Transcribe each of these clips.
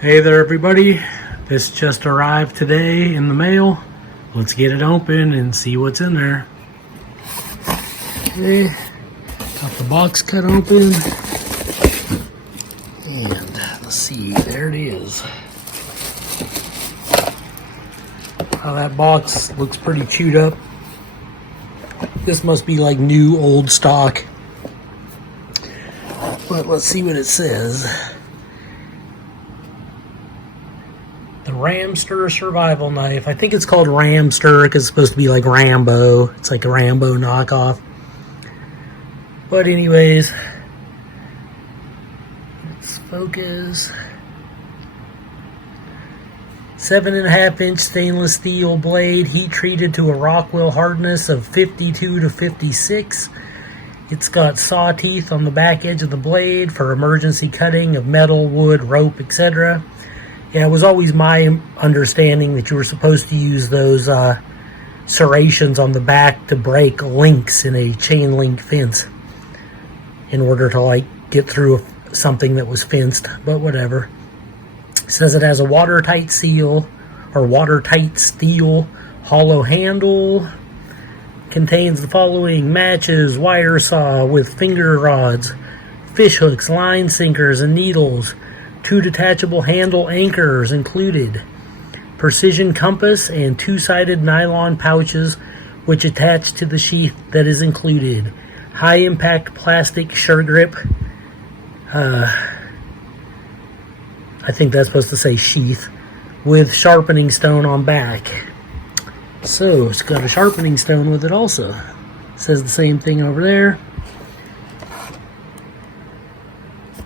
Hey there everybody, this just arrived today in the mail. Let's get it open and see what's in there. Okay, got the box cut open. And let's see, there it is. Wow, that box looks pretty chewed up. This must be like new old stock. But let's see what it says. The RAMSTER Survival Knife. I think it's called RAMSTER because it's supposed to be like Rambo. It's like a Rambo knockoff. But anyways, let's focus. 7.5-inch stainless steel blade, heat treated to a Rockwell hardness of 52 to 56. It's got saw teeth on the back edge of the blade for emergency cutting of metal, wood, rope, etc. Yeah, it was always my understanding that you were supposed to use those serrations on the back to break links in a chain link fence in order to like get through something that was fenced, but whatever. It says it has a watertight seal or watertight steel hollow handle. Contains the following: matches, wire saw with finger rods, fish hooks, line sinkers, and needles. 2 detachable handle anchors included. Precision compass and 2-sided nylon pouches which attach to the sheath that is included. High impact plastic sure grip. I think that's supposed to say sheath. With sharpening stone on back. So it's got a sharpening stone with it also. It says the same thing over there.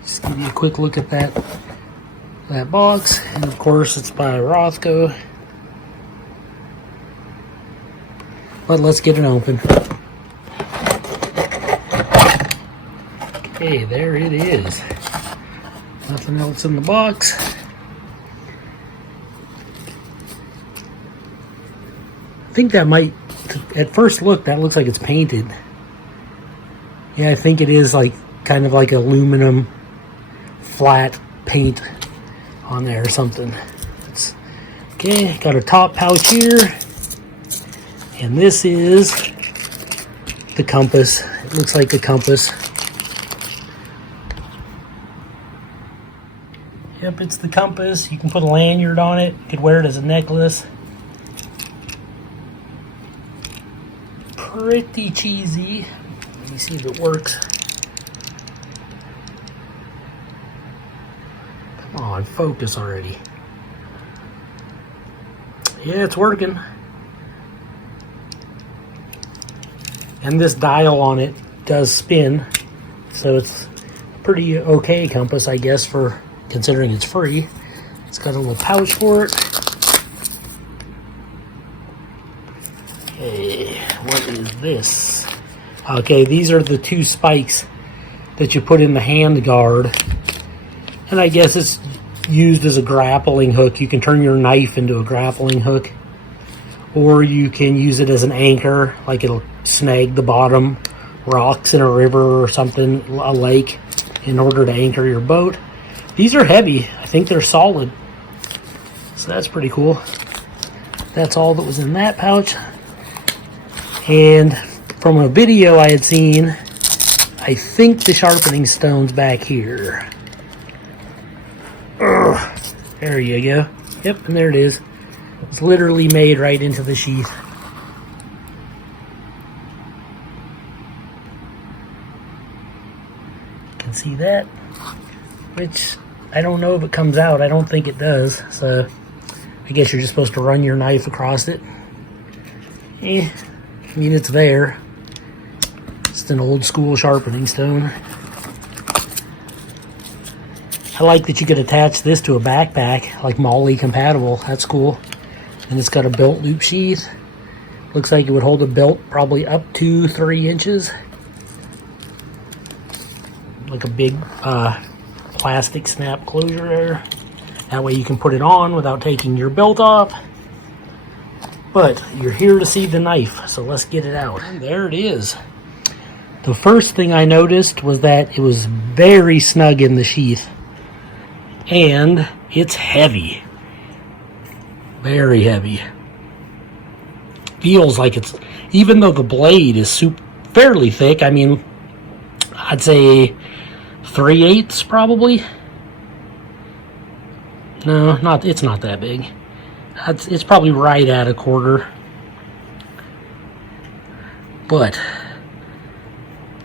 Just give you a quick look at that box, and of course it's by Rothco. But let's get it open. Okay, there it is. Nothing else in the box. I think that might, at first look, that looks like it's painted. Yeah, I think it is like kind of like aluminum flat paint on there or something. Okay, got a top pouch here, and this is the compass. It looks like a compass. Yep, it's the compass. You can put a lanyard on it. You could wear it as a necklace. Pretty cheesy. Let me see if it works. Come on, focus already. Yeah, it's working. And this dial on it does spin, so it's pretty okay compass, I guess, for considering it's free. It's got a little pouch for it. Okay, what is this? Okay, these are the 2 spikes that you put in the hand guard. And I guess it's used as a grappling hook. You can turn your knife into a grappling hook. Or you can use it as an anchor, like it'll snag the bottom rocks in a river or something, a lake, in order to anchor your boat. These are heavy. I think they're solid. So that's pretty cool. That's all that was in that pouch. And from a video I had seen, I think the sharpening stone's back here. There you go. Yep, and there it is. It's literally made right into the sheath. You can see that, which I don't know if it comes out. I don't think it does. So I guess you're just supposed to run your knife across it. I mean, it's there. It's an old school sharpening stone. I like that you could attach this to a backpack, like Molly compatible. That's cool. And it's got a belt loop sheath. Looks like it would hold a belt probably up to 3 inches. Like a big plastic snap closure there. That way you can put it on without taking your belt off. But you're here to see the knife, so let's get it out. And there it is. The first thing I noticed was that it was very snug in the sheath. And It's heavy. Very heavy. Feels like it's, even though the blade is fairly thick, I mean, I'd say 3/8 probably. No, it's not that big. It's probably right at a quarter. But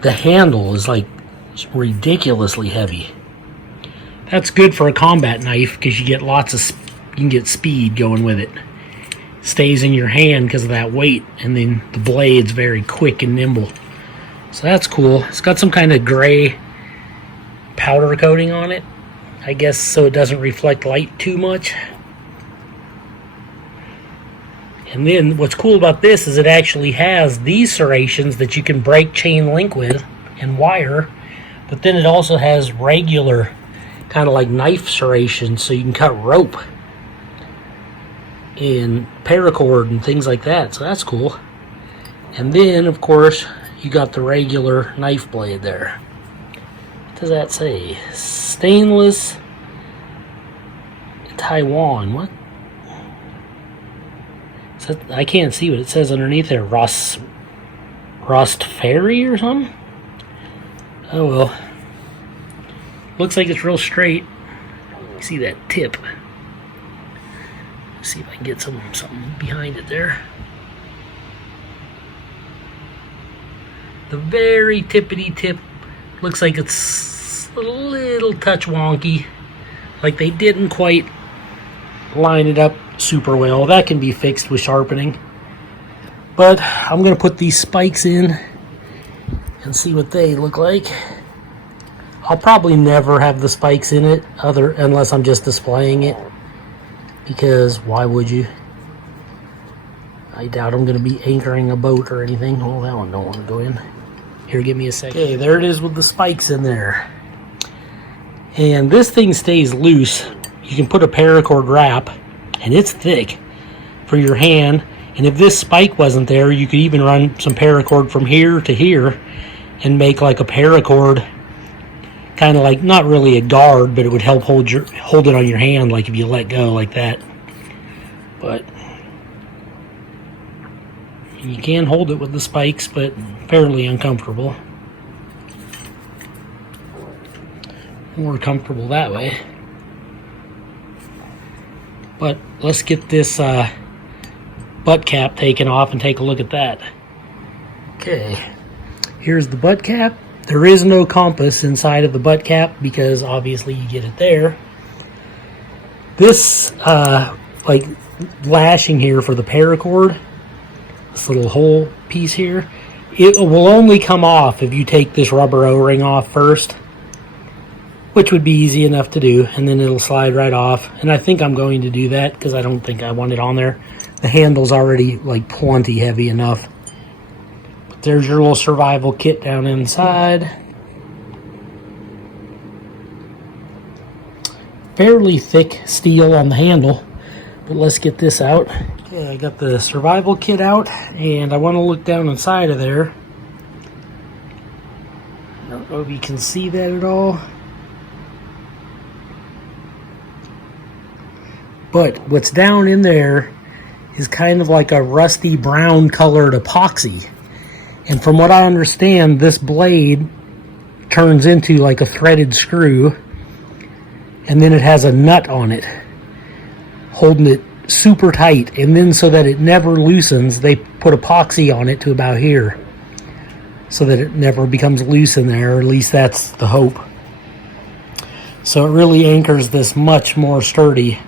the handle is like ridiculously heavy. That's good for a combat knife because you get you can get speed going with it. Stays in your hand because of that weight, and then the blade's very quick and nimble. So that's cool. It's got some kind of gray powder coating on it, I guess, so it doesn't reflect light too much. And then what's cool about this is it actually has these serrations that you can break chain link with and wire, but then it also has regular kind of like knife serrations, so you can cut rope and paracord and things like that. So that's cool. And then of course you got the regular knife blade there. What does that say? Stainless Taiwan. What? I can't see what it says underneath there. Rust Ferry or something? Oh well. Looks like it's real straight. You see that tip? Let's see if I can get something behind it there. The very tippity tip looks like it's a little touch wonky. Like they didn't quite line it up super well. That can be fixed with sharpening. But I'm going to put these spikes in and see what they look like. I'll probably never have the spikes in it unless I'm just displaying it, because why would you? I doubt I'm going to be anchoring a boat or anything. Oh, that one don't want to go in. Here, give me a second. Okay, there it is with the spikes in there. And this thing stays loose. You can put a paracord wrap, and it's thick for your hand. And if this spike wasn't there, you could even run some paracord from here to here and make like a paracord, kind of like, not really a guard, but it would help hold it on your hand, like if you let go like that. But you can hold it with the spikes, but fairly uncomfortable. More comfortable that way. But let's get this butt cap taken off and take a look at that. Okay, here's the butt cap. There is no compass inside of the butt cap because obviously you get it there. This like lashing here for the paracord, this little hole piece here, it will only come off if you take this rubber O-ring off first, which would be easy enough to do, and then it'll slide right off. And I think I'm going to do that because I don't think I want it on there. The handle's already like plenty heavy enough. But there's your little survival kit down inside. Fairly thick steel on the handle, but let's get this out. Okay, I got the survival kit out, and I want to look down inside of there. I don't know if you can see that at all. But what's down in there is kind of like a rusty brown colored epoxy. And from what I understand, this blade turns into like a threaded screw, and then it has a nut on it holding it super tight, and then so that it never loosens, they put epoxy on it to about here so that it never becomes loose in there, or at least that's the hope. So it really anchors this much more sturdy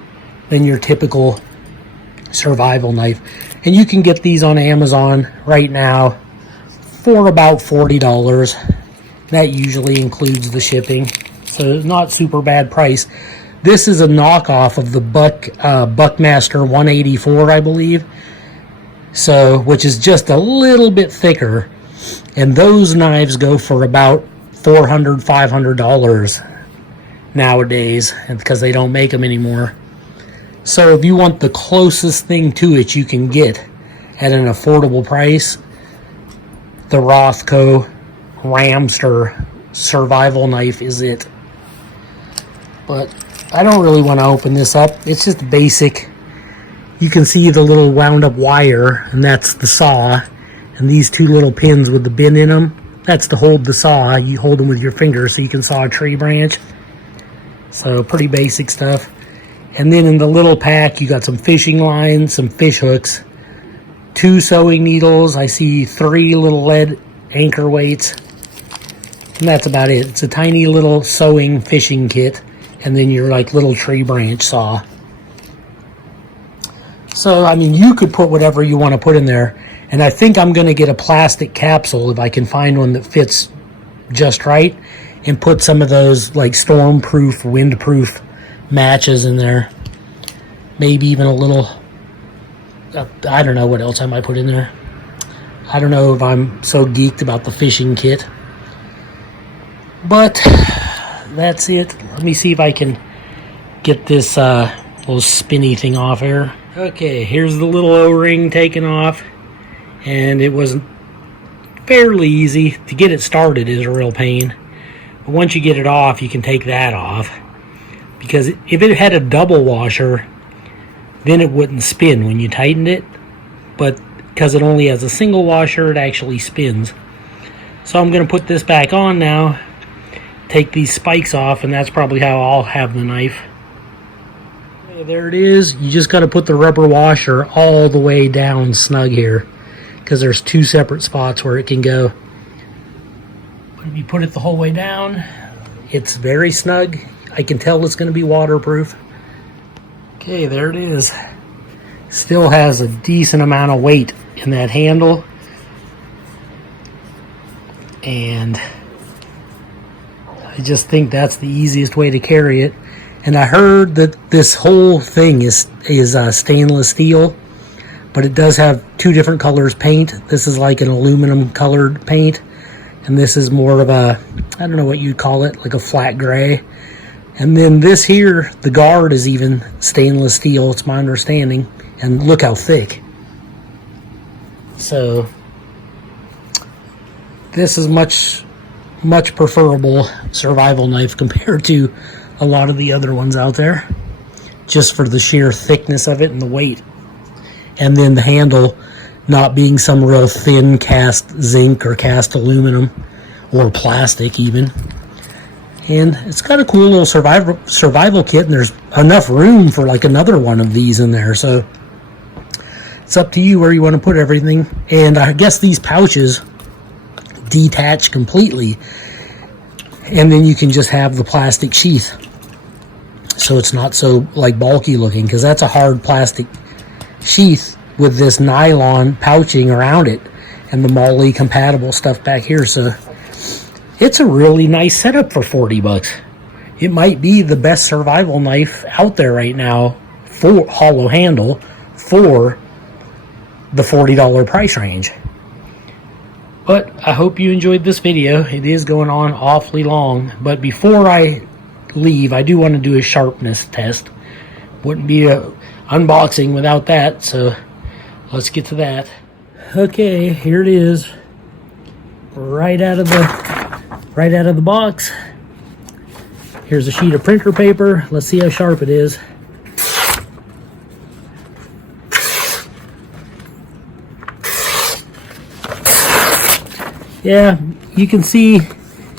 than your typical survival knife. And you can get these on Amazon right now for about $40. That usually includes the shipping, so it's not super bad price. This is a knockoff of the Buckmaster 184, I believe, so, which is just a little bit thicker, and those knives go for about $400, $500 nowadays, because they don't make them anymore. So if you want the closest thing to it you can get at an affordable price, the Rothco RAMSTER Survival Knife is it. But I don't really want to open this up. It's just basic. You can see the little wound up wire, and that's the saw. And these two little pins with the bend in them, that's to hold the saw. You hold them with your fingers so you can saw a tree branch. So pretty basic stuff. And then in the little pack, you got some fishing lines, some fish hooks, 2 sewing needles. I see 3 little lead anchor weights. And that's about it. It's a tiny little sewing fishing kit. And then your like little tree branch saw. So, I mean, you could put whatever you want to put in there. And I think I'm going to get a plastic capsule if I can find one that fits just right. And put some of those like storm-proof, wind-proof matches in there. Maybe even a little, I don't know what else I might put in there. I don't know if I'm so geeked about the fishing kit. But that's it. Let me see if I can get this little spinny thing off here. Okay, here's the little O-ring taken off. And it was fairly easy. To get it started is a real pain. But once you get it off, you can take that off. Because if it had a double washer, then it wouldn't spin when you tightened it. But because it only has a single washer, it actually spins. So I'm going to put this back on now, take these spikes off, and that's probably how I'll have the knife. Okay, there it is. You just got to put the rubber washer all the way down snug here, because there's 2 separate spots where it can go. But if you put it the whole way down, it's very snug. I can tell it's going to be waterproof. Okay, there it is. Still has a decent amount of weight in that handle. And I just think that's the easiest way to carry it. And I heard that this whole thing is stainless steel, but it does have 2 different colors paint. This is like an aluminum colored paint, and this is more of a, I don't know what you'd call it, like a flat gray. And then this here, the guard is even stainless steel, it's my understanding. And look how thick. So this is much preferable survival knife compared to a lot of the other ones out there, just for the sheer thickness of it and the weight. And then the handle not being some real thin cast zinc or cast aluminum or plastic even. And it's got a cool little survival kit, and there's enough room for like another one of these in there. So it's up to you where you want to put everything. And I guess these pouches detach completely, and then you can just have the plastic sheath. So it's not so like bulky looking, because that's a hard plastic sheath with this nylon pouching around it and the MOLLE compatible stuff back here. So it's a really nice setup for 40 bucks. It might be the best survival knife out there right now for hollow handle for the $40 price range. But I hope you enjoyed this video. It is going on awfully long. But before I leave, I do want to do a sharpness test. Wouldn't be a unboxing without that, so let's get to that. Okay, here it is. Right out of the box. Here's a sheet of printer paper. Let's see how sharp it is. Yeah, you can see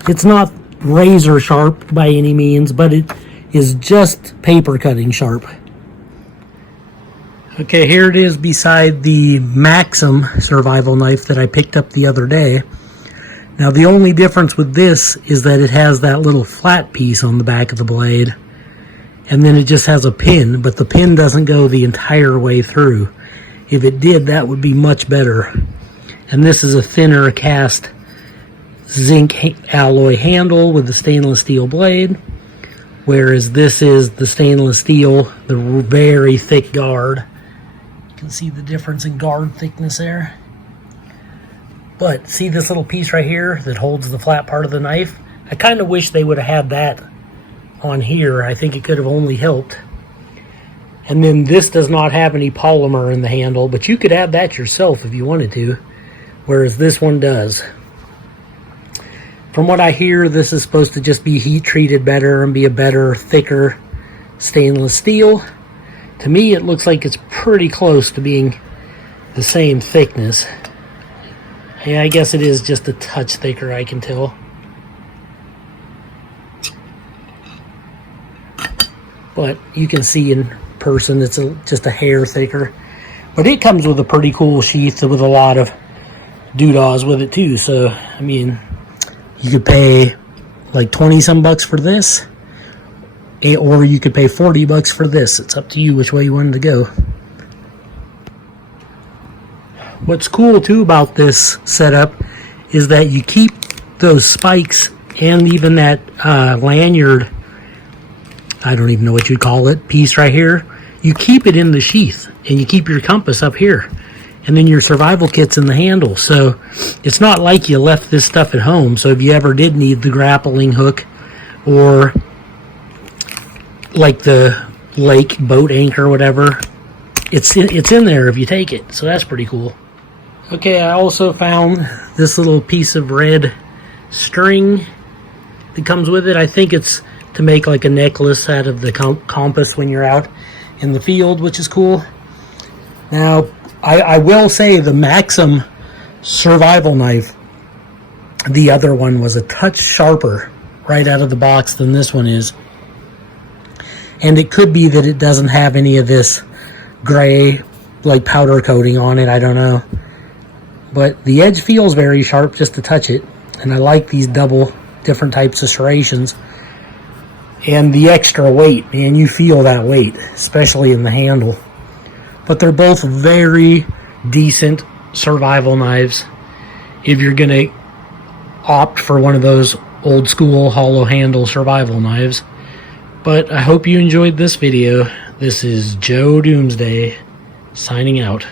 it's not razor sharp by any means, but it is just paper cutting sharp. Okay, here it is beside the Maxim survival knife that I picked up the other day. Now the only difference with this is that it has that little flat piece on the back of the blade, and then it just has a pin, but the pin doesn't go the entire way through. If it did, that would be much better. And this is a thinner cast zinc alloy handle with the stainless steel blade, whereas this is the stainless steel, the very thick guard. You can see the difference in guard thickness there. But see this little piece right here that holds the flat part of the knife? I kind of wish they would have had that on here. I think it could have only helped. And then this does not have any polymer in the handle, but you could add that yourself if you wanted to, whereas this one does. From what I hear, this is supposed to just be heat treated better and be a better, thicker stainless steel. To me, it looks like it's pretty close to being the same thickness. Yeah, I guess it is just a touch thicker, I can tell. But you can see in person it's just a hair thicker. But it comes with a pretty cool sheath with a lot of doodahs with it too. So, I mean, you could pay like 20 some bucks for this, or you could pay 40 bucks for this. It's up to you which way you wanted to go. What's cool too about this setup is that you keep those spikes and even that lanyard, I don't even know what you'd call it, piece right here, you keep it in the sheath, and you keep your compass up here, and then your survival kit's in the handle. So it's not like you left this stuff at home. So if you ever did need the grappling hook, or like the lake boat anchor or whatever, it's in there if you take it. So that's pretty cool. Okay, I also found this little piece of red string that comes with it. I think it's to make like a necklace out of the compass when you're out in the field, which is cool. Now, I will say the Maxim survival knife, the other one, was a touch sharper right out of the box than this one is. And it could be that it doesn't have any of this gray like powder coating on it, I don't know. But the edge feels very sharp just to touch it. And I like these double different types of serrations. And the extra weight, man, you feel that weight, especially in the handle. But they're both very decent survival knives if you're going to opt for one of those old school hollow handle survival knives. But I hope you enjoyed this video. This is Joe Doomsday signing out.